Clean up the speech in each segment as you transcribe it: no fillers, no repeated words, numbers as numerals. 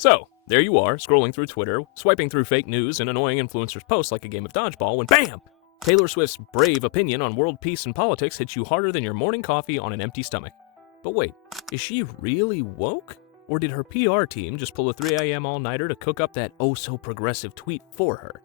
So, there you are, scrolling through Twitter, swiping through fake news and annoying influencers' posts like a game of dodgeball, when BAM! Taylor Swift's brave opinion on world peace and politics hits you harder than your morning coffee on an empty stomach. But wait, is she really woke? Or did her PR team just pull a 3 a.m. all-nighter to cook up that oh-so-progressive tweet for her?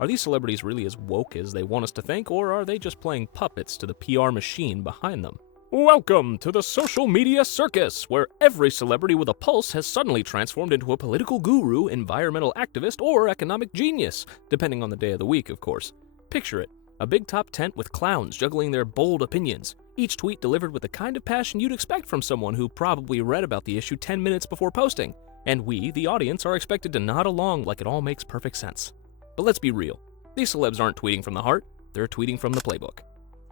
Are these celebrities really as woke as they want us to think, or are they just playing puppets to the PR machine behind them? Welcome to the social media circus, where every celebrity with a pulse has suddenly transformed into a political guru, environmental activist, or economic genius, depending on the day of the week, of course. Picture it, a big top tent with clowns juggling their bold opinions, each tweet delivered with the kind of passion you'd expect from someone who probably read about the issue 10 minutes before posting, and we, the audience, are expected to nod along like it all makes perfect sense. But let's be real, these celebs aren't tweeting from the heart, they're tweeting from the playbook.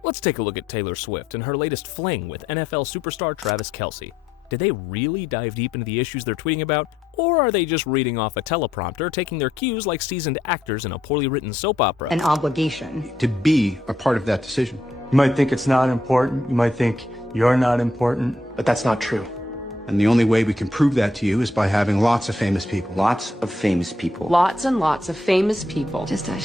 Let's take a look at Taylor Swift and her latest fling with NFL superstar Travis Kelce. Did they really dive deep into the issues they're tweeting about, or are they just reading off a teleprompter, taking their cues like seasoned actors in a poorly written soap opera? An obligation. To be a part of that decision. You might think it's not important, you might think you're not important, But that's not true. And the only way we can prove that to you is by having lots of famous people. Lots of famous people. Lots and lots of famous people. Just a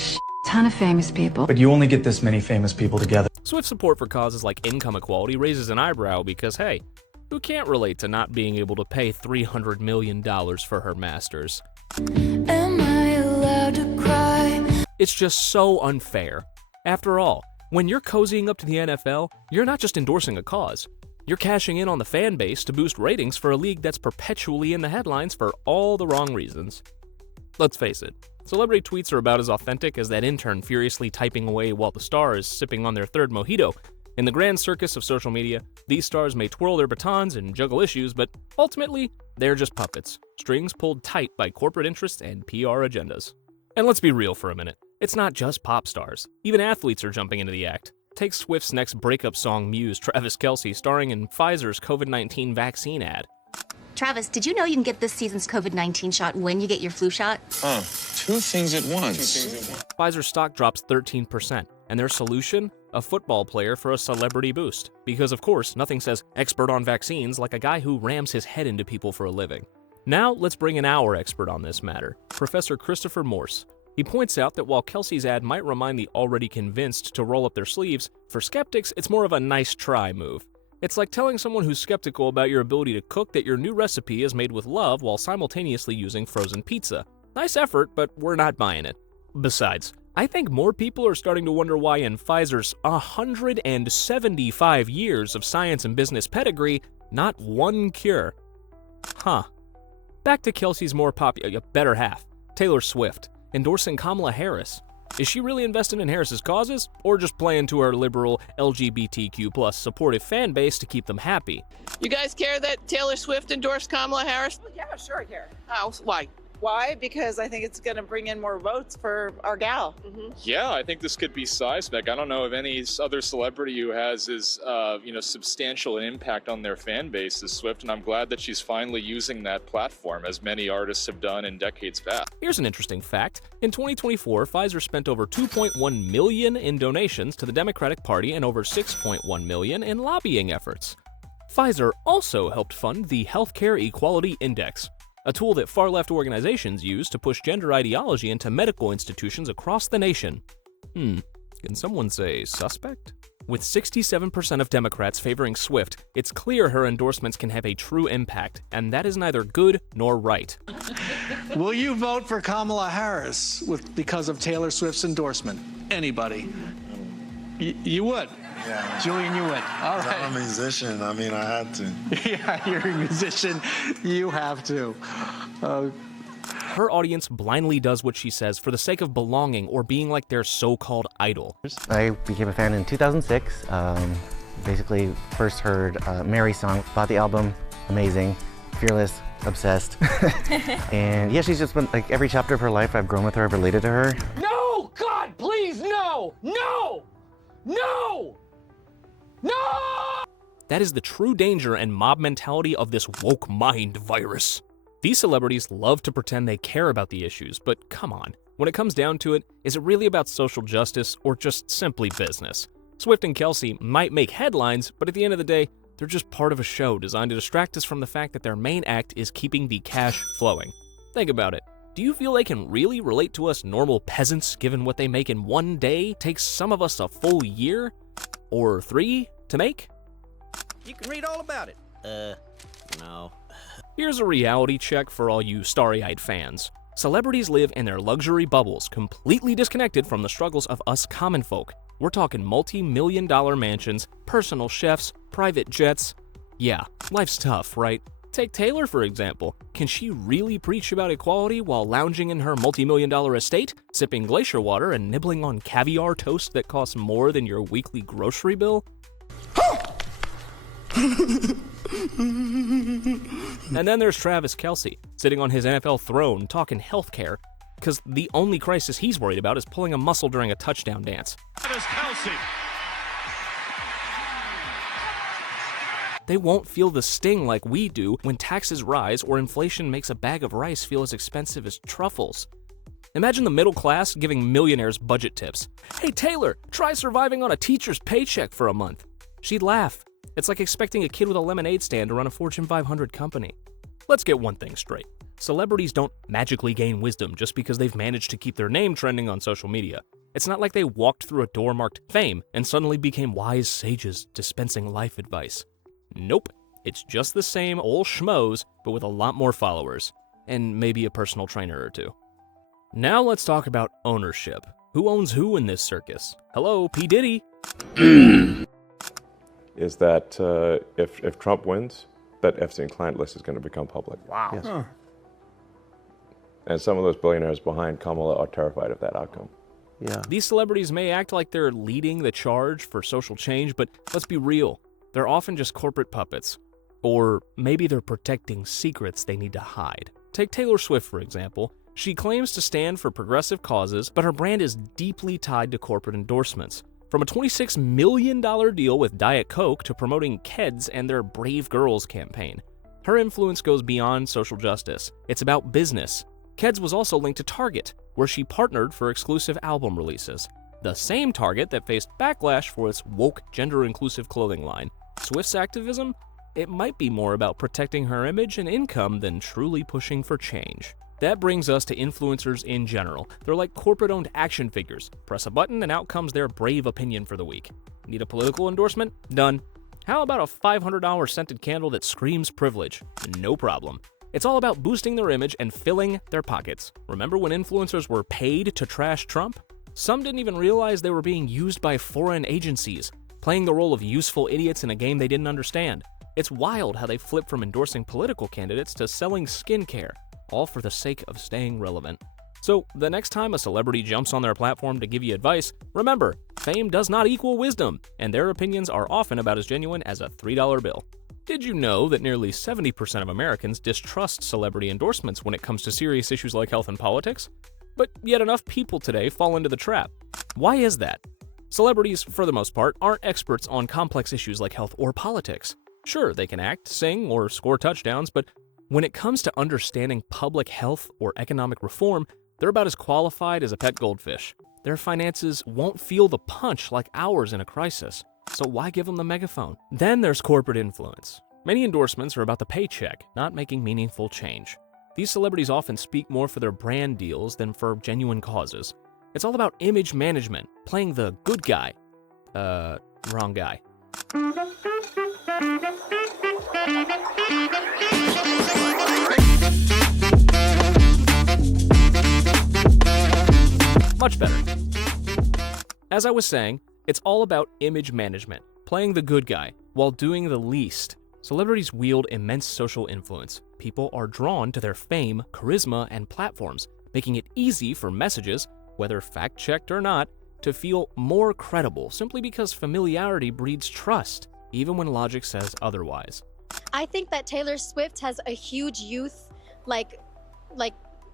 ton of famous people. but you only get this many famous people together. Swift's support for causes like income equality raises an eyebrow because, hey, who can't relate to not being able to pay $300 million for her masters? Am I allowed to cry? It's just so unfair. After all, when you're cozying up to the NFL, you're not just endorsing a cause. You're cashing in on the fan base to boost ratings for a league that's perpetually in the headlines for all the wrong reasons. Let's face it, celebrity tweets are about as authentic as that intern furiously typing away while the star is sipping on their third mojito. In the grand circus of social media, these stars may twirl their batons and juggle issues, but ultimately, they're just puppets, strings pulled tight by corporate interests and PR agendas. And let's be real for a minute, it's not just pop stars. Even athletes are jumping into the act. Take Swift's next breakup song muse, Travis Kelce, starring in Pfizer's COVID-19 vaccine ad. Travis, did you know you can get this season's COVID-19 shot when you get your flu shot? Two things at once. Pfizer's stock drops 13%, and their solution? A football player for a celebrity boost. Because of course, nothing says expert on vaccines like a guy who rams his head into people for a living. Now, let's bring in our expert on this matter, Professor Christopher Morse. He points out that while Kelce's ad might remind the already convinced to roll up their sleeves, for skeptics, it's more of a nice try move. It's like telling someone who's skeptical about your ability to cook that your new recipe is made with love while simultaneously using frozen pizza. Nice effort, but we're not buying it. Besides, I think more people are starting to wonder why in Pfizer's 175 years of science and business pedigree, not one cure. Back to Kelce's more better half, Taylor Swift, endorsing Kamala Harris. Is she really invested in Harris's causes, or just playing to her liberal LGBTQ+ supportive fan base to keep them happy? You guys care that Taylor Swift endorsed Kamala Harris? Well, yeah, sure I care. How? Why? Why? Because I think it's going to bring in more votes for our gal. Yeah, I think this could be seismic. I don't know of any other celebrity who has as substantial an impact on their fan base as Swift, and I'm glad that she's finally using that platform, as many artists have done in decades past. Here's an interesting fact. In 2024, Pfizer spent over $2.1 million in donations to the Democratic Party and over $6.1 million in lobbying efforts. Pfizer also helped fund the Healthcare Equality Index, a tool that far-left organizations use to push gender ideology into medical institutions across the nation. Can someone say suspect? With 67% of Democrats favoring Swift, it's clear her endorsements can have a true impact, and that is neither good nor right. Will you vote for Kamala Harris because of Taylor Swift's endorsement? Anybody? You would? Yeah. Julian, you would. All right. I'm a musician. I mean, I had to. Yeah, you're a musician. You have to. Her audience blindly does what she says for the sake of belonging or being like their so-called idol. I became a fan in 2006. Basically, first heard Mary's song, bought the album, amazing, fearless, obsessed. And yeah, she's just been, like, every chapter of her life, I've grown with her, I've related to her. No! God, please, no! No! No! No! That is the true danger and mob mentality of this woke mind virus. These celebrities love to pretend they care about the issues, but come on. When it comes down to it, is it really about social justice or just simply business? Swift and Kelce might make headlines, but at the end of the day, they're just part of a show designed to distract us from the fact that their main act is keeping the cash flowing. Think about it. Do you feel they can really relate to us normal peasants given what they make in one day takes some of us a full year? Or 3 to make? You can read all about it. No. Here's a reality check for all you starry-eyed fans. Celebrities live in their luxury bubbles, completely disconnected from the struggles of us common folk. We're talking multi-million-dollar mansions, personal chefs, private jets. Yeah, life's tough, right? Take Taylor, for example. Can she really preach about equality while lounging in her multi-million-dollar estate, sipping glacier water and nibbling on caviar toast that costs more than your weekly grocery bill? And then there's Travis Kelce, sitting on his NFL throne talking healthcare, because the only crisis he's worried about is pulling a muscle during a touchdown dance. Travis Kelce. They won't feel the sting like we do when taxes rise or inflation makes a bag of rice feel as expensive as truffles. Imagine the middle class giving millionaires budget tips. Hey Taylor, try surviving on a teacher's paycheck for a month. She'd laugh. It's like expecting a kid with a lemonade stand to run a Fortune 500 company. Let's get one thing straight. Celebrities don't magically gain wisdom just because they've managed to keep their name trending on social media. It's not like they walked through a door marked fame and suddenly became wise sages dispensing life advice. Nope, it's just the same old schmoes, but with a lot more followers, and maybe a personal trainer or two. Now let's talk about ownership. Who owns who in this circus? Hello, P. Diddy. Is that if Trump wins, that Epstein client list is going to become public. Wow. Yes. Huh. And some of those billionaires behind Kamala are terrified of that outcome. Yeah. These celebrities may act like they're leading the charge for social change, but let's be real. They're often just corporate puppets. Or maybe they're protecting secrets they need to hide. Take Taylor Swift, for example. She claims to stand for progressive causes, but her brand is deeply tied to corporate endorsements. From a $26 million deal with Diet Coke to promoting Keds and their Brave Girls campaign. Her influence goes beyond social justice. It's about business. Keds was also linked to Target, where she partnered for exclusive album releases. The same Target that faced backlash for its woke, gender-inclusive clothing line. Swift's activism? It might be more about protecting her image and income than truly pushing for change. That brings us to influencers in general. They're like corporate-owned action figures. Press a button and out comes their brave opinion for the week. Need a political endorsement? Done. How about a $500 scented candle that screams privilege? No problem. It's all about boosting their image and filling their pockets. Remember when influencers were paid to trash Trump? Some didn't even realize they were being used by foreign agencies, playing the role of useful idiots in a game they didn't understand. It's wild how they flipped from endorsing political candidates to selling skincare, all for the sake of staying relevant. So, the next time a celebrity jumps on their platform to give you advice, remember, fame does not equal wisdom, and their opinions are often about as genuine as a $3 bill. Did you know that nearly 70% of Americans distrust celebrity endorsements when it comes to serious issues like health and politics? But yet enough people today fall into the trap. Why is that? Celebrities, for the most part, aren't experts on complex issues like health or politics. Sure, they can act, sing, or score touchdowns, but when it comes to understanding public health or economic reform, they're about as qualified as a pet goldfish. Their finances won't feel the punch like ours in a crisis, so why give them the megaphone? Then there's corporate influence. Many endorsements are about the paycheck, not making meaningful change. These celebrities often speak more for their brand deals than for genuine causes. It's all about image management, playing the good guy. Wrong guy. Much better. As I was saying, it's all about image management, playing the good guy, while doing the least. Celebrities wield immense social influence. People are drawn to their fame, charisma, and platforms, making it easy for messages, whether fact-checked or not, to feel more credible simply because familiarity breeds trust, even when logic says otherwise. I think that Taylor Swift has a huge youth, like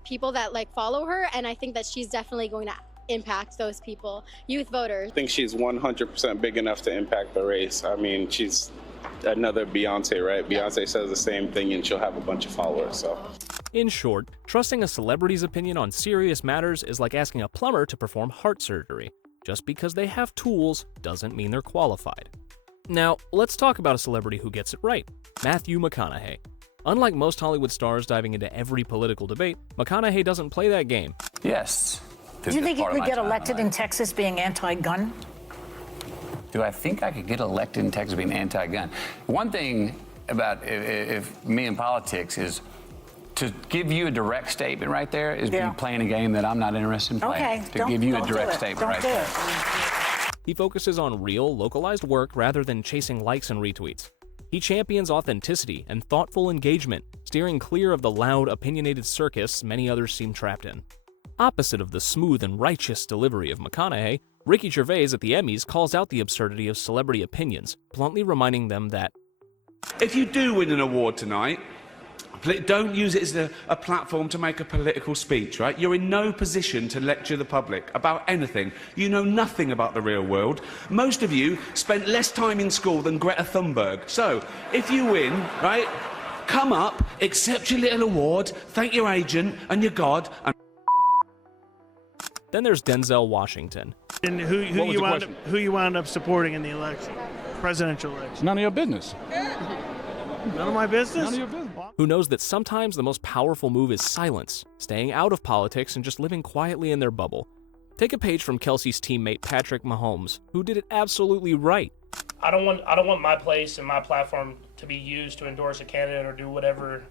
people that follow her, and I think that she's definitely going to impact those people, youth voters. I think she's 100% big enough to impact the race. I mean, she's another Beyonce, right? Beyonce says the same thing and she'll have a bunch of followers, so. In short, trusting a celebrity's opinion on serious matters is like asking a plumber to perform heart surgery. Just because they have tools doesn't mean they're qualified. Now, let's talk about a celebrity who gets it right, Matthew McConaughey. Unlike most Hollywood stars diving into every political debate, McConaughey doesn't play that game. Yes. Do you think you could get elected in Texas being anti-gun? Do I think I could get elected in Texas being anti-gun? One thing about if me in politics is to give you a direct statement right there is me playing a game that I'm not interested in playing. Okay. To give you a direct statement right there. He focuses on real, localized work rather than chasing likes and retweets. He champions authenticity and thoughtful engagement, steering clear of the loud, opinionated circus many others seem trapped in. Opposite of the smooth and righteous delivery of McConaughey, Ricky Gervais at the Emmys calls out the absurdity of celebrity opinions, bluntly reminding them that, if you do win an award tonight, don't use it as a platform to make a political speech, right? You're in no position to lecture the public about anything. You know nothing about the real world. Most of you spent less time in school than Greta Thunberg. So, if you win, right, come up, accept your little award, thank your agent and your God, and... Then there's Denzel Washington. And who you wound up supporting in the election, presidential election? None of your business. None of my business? None of your business. Who knows that sometimes the most powerful move is silence, staying out of politics and just living quietly in their bubble. Take a page from Kelce's teammate Patrick Mahomes, who did it absolutely right. I don't want my place and my platform to be used to endorse a candidate or do whatever.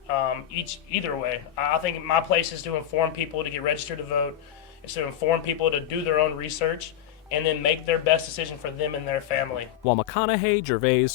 Either way, I think my place is to inform people to get registered to vote. It's to inform people to do their own research and then make their best decision for them and their family. While McConaughey, Gervais,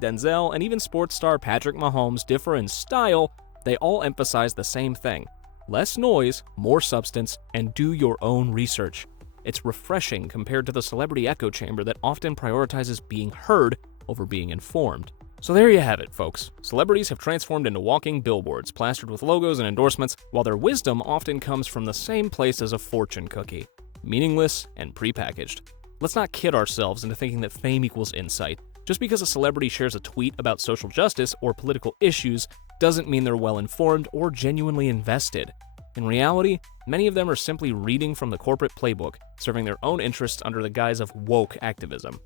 Denzel, and even sports star Patrick Mahomes differ in style, they all emphasize the same thing: less noise, more substance, and do your own research. It's refreshing compared to the celebrity echo chamber that often prioritizes being heard over being informed. So there you have it, folks. Celebrities have transformed into walking billboards, plastered with logos and endorsements, while their wisdom often comes from the same place as a fortune cookie: meaningless and prepackaged. Let's not kid ourselves into thinking that fame equals insight. Just because a celebrity shares a tweet about social justice or political issues doesn't mean they're well-informed or genuinely invested. In reality, many of them are simply reading from the corporate playbook, serving their own interests under the guise of woke activism.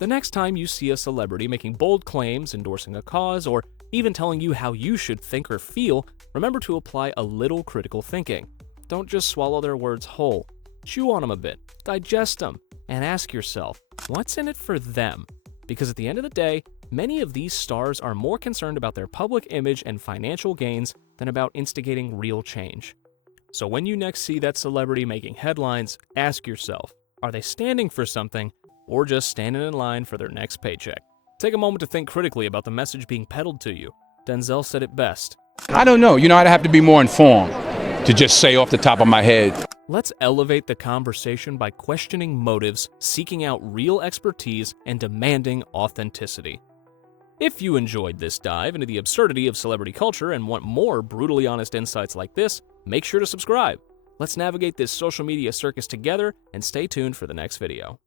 The next time you see a celebrity making bold claims, endorsing a cause, or even telling you how you should think or feel, remember to apply a little critical thinking. Don't just swallow their words whole. Chew on them a bit, digest them, and ask yourself, what's in it for them? Because at the end of the day, many of these stars are more concerned about their public image and financial gains than about instigating real change. So when you next see that celebrity making headlines, ask yourself, are they standing for something or just standing in line for their next paycheck? Take a moment to think critically about the message being peddled to you. Denzel said it best. I don't know. I'd have to be more informed to just say off the top of my head. Let's elevate the conversation by questioning motives, seeking out real expertise, and demanding authenticity. If you enjoyed this dive into the absurdity of celebrity culture and want more brutally honest insights like this, make sure to subscribe. Let's navigate this social media circus together and stay tuned for the next video.